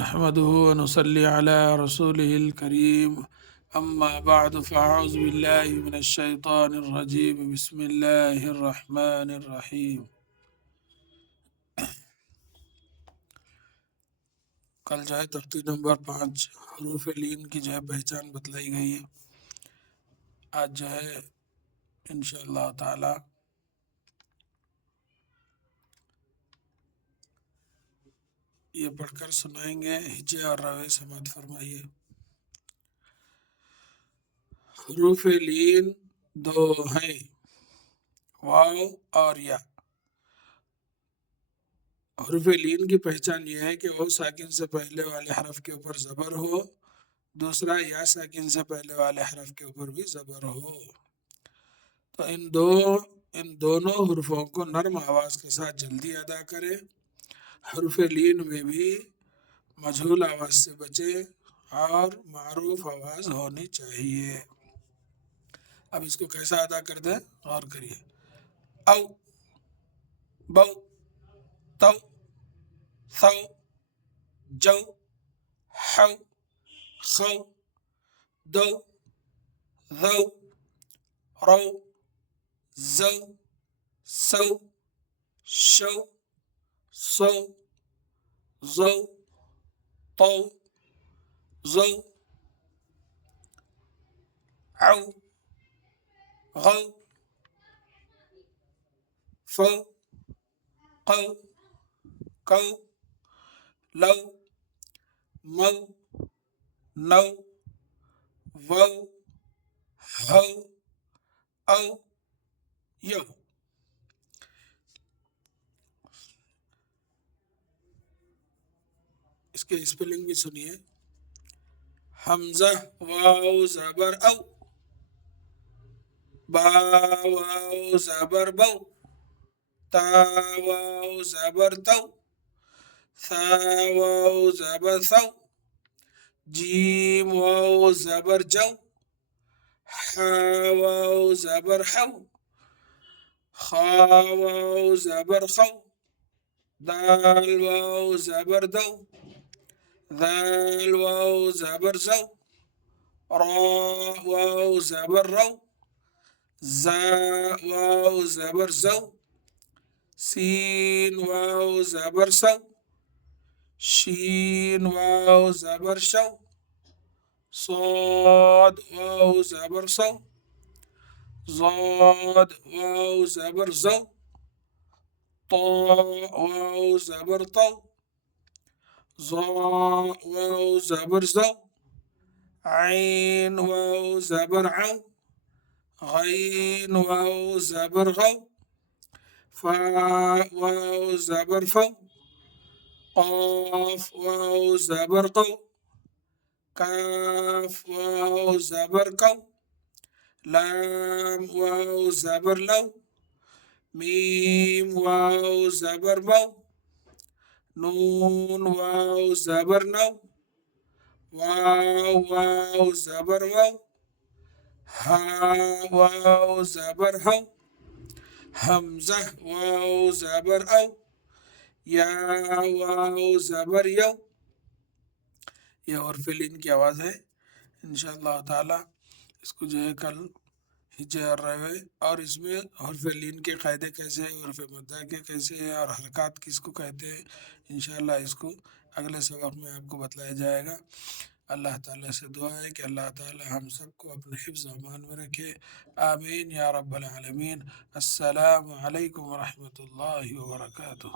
نحمده ونصلي على رسوله الكريم أما بعد فأعوذ بالله من الشيطان الرجيم بسم الله الرحمن الرحیم۔ کل جو ہے ترتیب نمبر 5 حروف لین کی جو ہے پہچان بتلائی گئی ہے۔ آج جو ہے انشاءاللہ تعالی یہ پڑھ کر سنائیں گے، ہجے اور روے سماعت فرمائیے۔ حروف لین دو ہیں، واو اور یا۔ حروف لین کی پہچان یہ ہے کہ وہ ساکن سے پہلے والے حرف کے اوپر زبر ہو، دوسرا یا ساکن سے پہلے والے حرف کے اوپر بھی زبر ہو۔ تو ان دونوں حروفوں کو نرم آواز کے ساتھ جلدی ادا کرے۔ حروف لین میں بھی مجہول آواز سے بچے اور معروف آواز ہونی چاہیے۔ اب اس کو کیسا ادا کر دیں غور کریے۔ او، بو، تو، ثو، جو، حو، خو، دو، ذو، رو، زو، سو، شو، صو، ظو، طو، ظو، عو، غو، فو، قو، کو، لو، مو، نو، وو، ہو، او، یو۔ اس کے اسپیلنگ بھی سنیے۔ حمزہ واو زبر او، با واو زبر بو، تا واو زبر تو، ثا واو زبر ثو، جیم واو زبر جو، حا واو زبر حو، خا واو زبر خو، دال واو زبر دو، ذال واو زبر زو، را واو زبر رو، زا واو زبر زو، سین واو زبر سو، شین واو زبر شو، صاد واو زبر سو، ضاد واو زبر زو، طا واو زبر طو، ظا واو زبر زو، عین واو زبر عو، غین واو زبر غو، فا واو زبر فو، قاف واو زبر قو، کاف واو زبر کو، لام واو زبر لو، میم واو زبر مو، نون واو زبر نو، واو واو زبر وو، ہا واو زبر ہو، حمزہ واو زبر او، یا واو زبر یو۔ یہ حرف لین کی آواز ہے۔ انشاءاللہ تعالی اس کو جو ہے کل ہجے اور روے اور اس میں حرف لین کے قاعدے کیسے ہیں، حرف مدہ کے کیسے ہیں اور حرکات کس کو کہتے ہیں، انشاءاللہ اس کو اگلے سبق میں آپ کو بتلایا جائے گا۔ اللہ تعالیٰ سے دعا ہے کہ اللہ تعالیٰ ہم سب کو اپنے حفظ و امان میں رکھے، آمین یا رب العالمین۔ السلام علیکم ورحمۃ اللہ وبرکاتہ۔